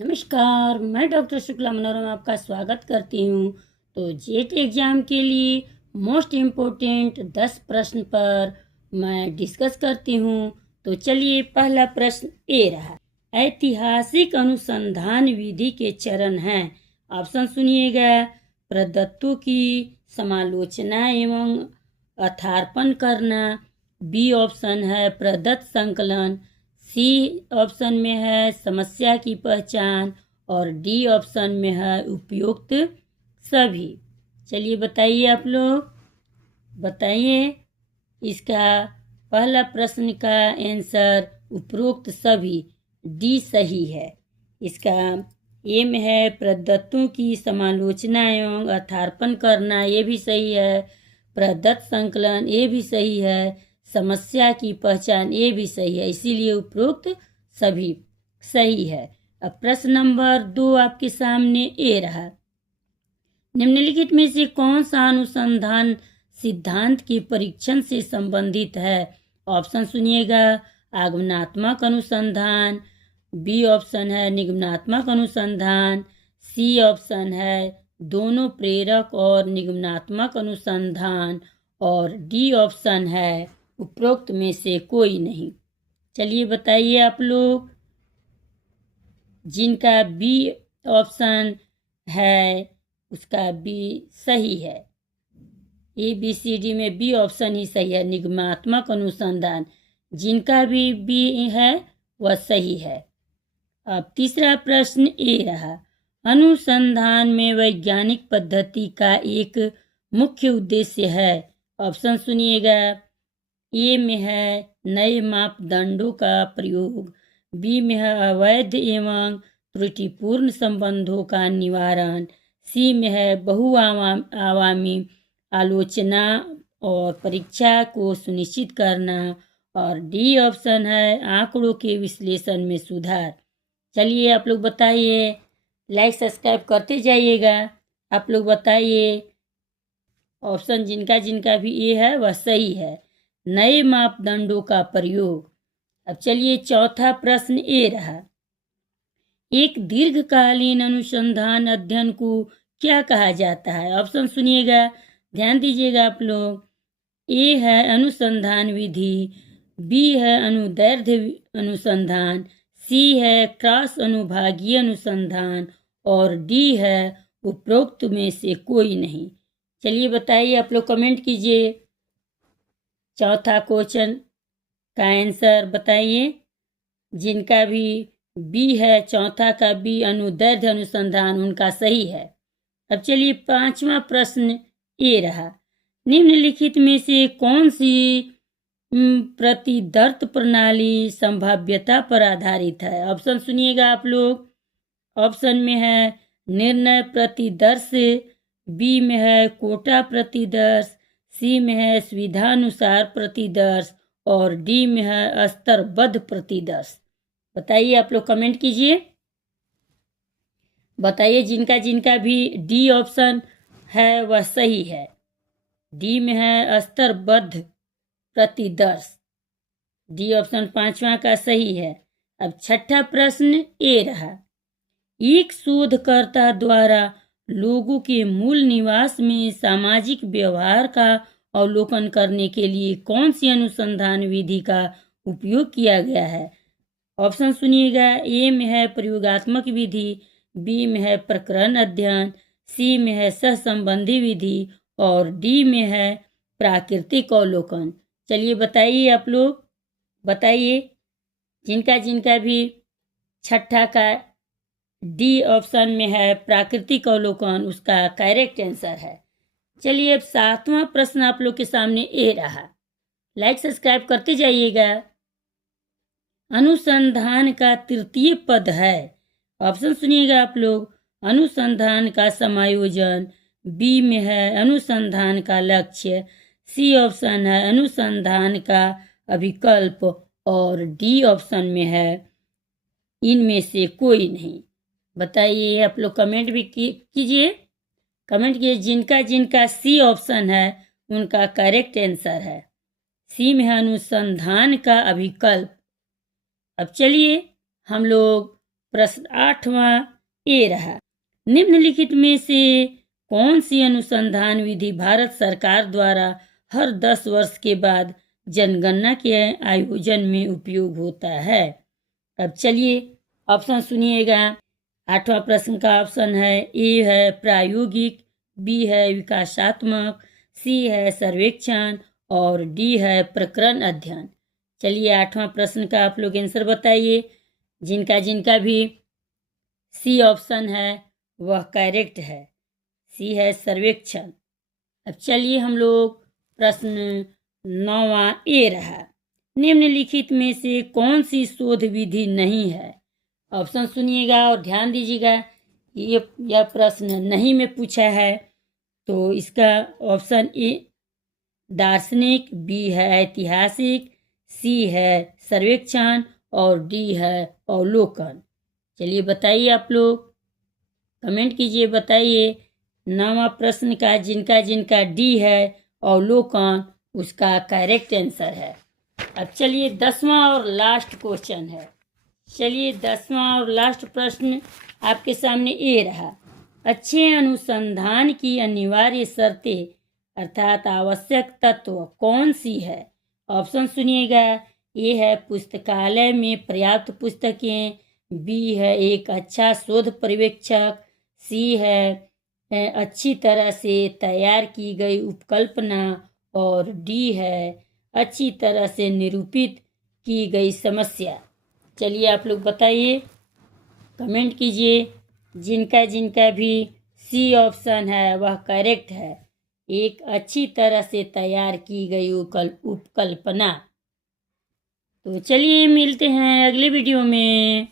नमस्कार, मैं डॉक्टर शुक्ला मनोरम आपका स्वागत करती हूँ। तो जेट एग्ज़ाम के लिए मोस्ट इम्पोर्टेंट 10 प्रश्न पर मैं डिस्कस करती हूँ। तो चलिए, पहला प्रश्न ए रहा। ऐतिहासिक अनुसंधान विधि के चरण हैं। ऑप्शन सुनिएगा। प्रदत्तों की समालोचना एवं अर्थार्पण करना। बी ऑप्शन है प्रदत्त संकलन। सी ऑप्शन में है समस्या की पहचान और डी ऑप्शन में है उपयुक्त सभी। चलिए बताइए, आप लोग बताइए। इसका पहला प्रश्न का आंसर उपरोक्त सभी डी सही है। इसका ए में है प्रदत्तों की समालोचना एवं अर्थार्पण करना, ये भी सही है। प्रदत्त संकलन, ये भी सही है। समस्या की पहचान, ये भी सही है। इसीलिए उपरोक्त सभी सही है। अब प्रश्न नंबर 2 आपके सामने ए रहा। निम्नलिखित में से कौन सा अनुसंधान सिद्धांत के परीक्षण से संबंधित है? ऑप्शन सुनिएगा। आगमनात्मक अनुसंधान, बी ऑप्शन है निगमनात्मक अनुसंधान, सी ऑप्शन है दोनों प्रेरक और निगमनात्मक अनुसंधान और डी ऑप्शन है उपरोक्त में से कोई नहीं। चलिए बताइए आप लोग। जिनका बी ऑप्शन है उसका बी सही है। ए बी सी डी में बी ऑप्शन ही सही है, निगमात्मक अनुसंधान। जिनका भी बी है वह सही है। अब तीसरा प्रश्न ए रहा। अनुसंधान में वैज्ञानिक पद्धति का एक मुख्य उद्देश्य है। ऑप्शन सुनिएगा। ए में है नए मापदंडों का प्रयोग, बी में है अवैध एवं त्रुटिपूर्ण संबंधों का निवारण, सी में है बहुआयामी आलोचना और परीक्षा को सुनिश्चित करना और डी ऑप्शन है आंकड़ों के विश्लेषण में सुधार। चलिए आप लोग बताइए, लाइक सब्सक्राइब करते जाइएगा। आप लोग बताइए। ऑप्शन जिनका जिनका भी ए है वह सही है, नए मापदंडों का प्रयोग। अब चलिए चौथा प्रश्न ए रहा। एक दीर्घकालीन अनुसंधान अध्ययन को क्या कहा जाता है? ऑप्शन सुनिएगा, ध्यान दीजिएगा आप लोग। ए है अनुसंधान विधि, बी है अनुदैर्ध्य अनुसंधान, सी है क्रॉस अनुभागीय अनुसंधान और डी है उपरोक्त में से कोई नहीं। चलिए बताइए, आप लोग कमेंट कीजिए। चौथा क्वेश्चन का आंसर बताइए। जिनका भी बी है, चौथा का बी अनुदैर्ध्य अनुसंधान, उनका सही है। अब चलिए पांचवा प्रश्न ए रहा। निम्नलिखित में से कौन सी प्रतिदर्श प्रणाली संभाव्यता पर आधारित है? ऑप्शन सुनिएगा आप लोग। ऑप्शन में है निर्णय प्रतिदर्श, बी में है कोटा प्रतिदर्श, सी में है सुविधानुसार प्रतिदर्श और डी में है स्तरबद्ध प्रतिदर्श। बताइए, आप लोग कमेंट कीजिए। बताइए जिनका जिनका भी डी ऑप्शन है वह सही है। डी में है स्तरबद्ध प्रतिदर्श। डी ऑप्शन पांचवा का सही है। अब छठा प्रश्न ए रहा। एक शोधकर्ता द्वारा लोगों के मूल निवास में सामाजिक व्यवहार का अवलोकन करने के लिए कौन सी अनुसंधान विधि का उपयोग किया गया है? ऑप्शन सुनिएगा। ए में है प्रयोगात्मक विधि, बी में है प्रकरण अध्ययन, सी में है सहसंबंधी विधि और डी में है प्राकृतिक अवलोकन। चलिए बताइए, आप लोग बताइए। जिनका जिनका भी छठा का डी ऑप्शन में है प्राकृतिक अवलोकन, उसका करेक्ट आंसर है। चलिए अब सातवां प्रश्न आप लोग के सामने ए रहा। लाइक सब्सक्राइब करते जाइएगा। अनुसंधान का तृतीय पद है। ऑप्शन सुनिएगा आप लोग। अनुसंधान का समायोजन, बी में है अनुसंधान का लक्ष्य, सी ऑप्शन है अनुसंधान का अभिकल्प और डी ऑप्शन में है इनमें से कोई नहीं। बताइए, आप लोग कमेंट भी कीजिए। कमेंट कीजिए। जिनका जिनका सी ऑप्शन है उनका करेक्ट आंसर है। सी में है अनुसंधान का अभिकल्प। अब चलिए हम लोग प्रश्न 8वां ए रहा, निम्नलिखित में से कौन सी अनुसंधान विधि भारत सरकार द्वारा हर 10 वर्ष के बाद जनगणना के आयोजन में उपयोग होता है। अब चलिए ऑप्शन सुनिएगा। 8वां प्रश्न का ऑप्शन है ए है प्रायोगिक, बी है विकासात्मक, सी है सर्वेक्षण और डी है प्रकरण अध्ययन। चलिए 8वां प्रश्न का आप लोग आंसर बताइए। जिनका जिनका भी सी ऑप्शन है वह करेक्ट है, सी है सर्वेक्षण। अब चलिए हम लोग प्रश्न 9वां ए रहा, निम्नलिखित में से कौन सी शोध विधि नहीं है। ऑप्शन सुनिएगा और ध्यान दीजिएगा। यह प्रश्न नहीं में पूछा है, तो इसका ऑप्शन ए दार्शनिक, बी है ऐतिहासिक, सी है सर्वेक्षण और डी है अवलोकन। चलिए बताइए, आप लोग कमेंट कीजिए, बताइए 9वां प्रश्न का जिनका जिनका डी है अवलोकन उसका करेक्ट आंसर है। अब चलिए 10वां और लास्ट क्वेश्चन है। चलिए 10वां और लास्ट प्रश्न आपके सामने ए रहा, अच्छे अनुसंधान की अनिवार्य शर्तें अर्थात आवश्यक तत्व कौन सी है। ऑप्शन सुनिएगा। ए है पुस्तकालय में पर्याप्त पुस्तकें, बी है एक अच्छा शोध पर्यवेक्षक, सी है अच्छी तरह से तैयार की गई उपकल्पना और डी है अच्छी तरह से निरूपित की गई समस्या। चलिए आप लोग बताइए, कमेंट कीजिए। जिनका जिनका भी सी ऑप्शन है वह करेक्ट है, एक अच्छी तरह से तैयार की गई उपकल्पना। तो चलिए मिलते हैं अगले वीडियो में।